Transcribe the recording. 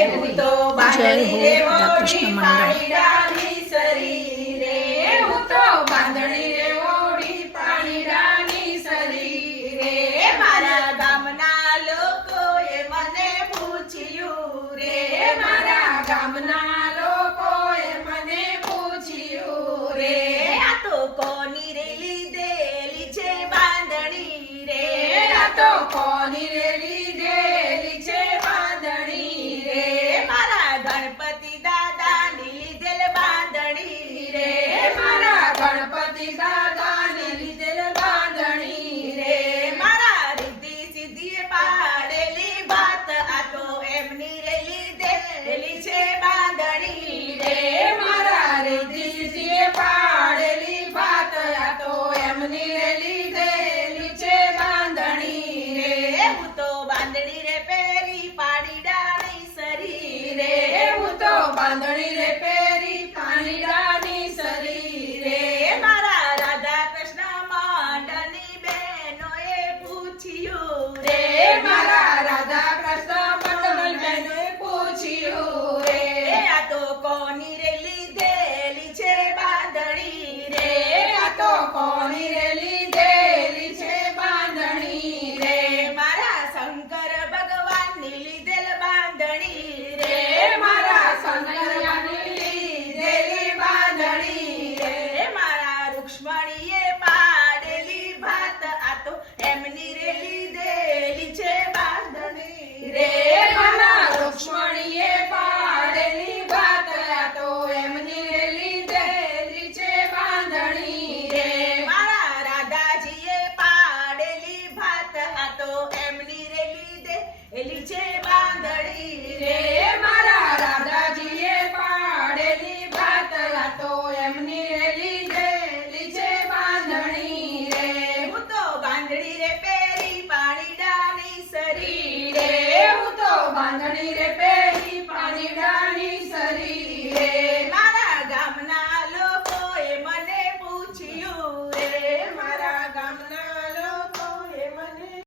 એવું તો બાંધણી રે ઓઢી પાણીડાની સરી રે, એવું તો બાંધણી રે ઓઢી પાણીડાની સરી રે, મારા ગામના લોકોએ મને પૂછ્યું રે, મારા ગામના લોકોએ મને પૂછ્યું રે, આ તો કોની રે લીધેલી છે બાંધણી રે, આ તો કોની રે લીધેલી છે બાંધણી રે, મારા ગણપતિ દાદાની લીધેલ બાંધણી રે, મારા ગણપતિ દાદાની લીધેલ બાંધણી રે, મારા રીતિ સિદ્ધિએ પાડેલી વાત આ તો એમની રે લીધેલી છે બાંધણી રે, મારા રીતિ સિદ્ધિએ પાડેલી વાત આ તો એમની રે લીધેલી છે બાંધણી રે, હું તો બાંધણી રે પેરી પાણીડાની સરી રે, હું તો બાંધણી રે પેરી પાણીડાની સરી રે, મારા રાધા કૃષ્ણ મંડળની બહેનોએ પૂછ્યું રે, મારા રાધા કૃષ્ણ મંડળની બહેનોએ પૂછ્યું રે, આ તો કોની રે લીધેલી છે બાંધણી રે, આ તો કોની રે લીધેલી છે બાંધણી રે, મારા શંકર ભગવાનની લીધેલ બાંધણી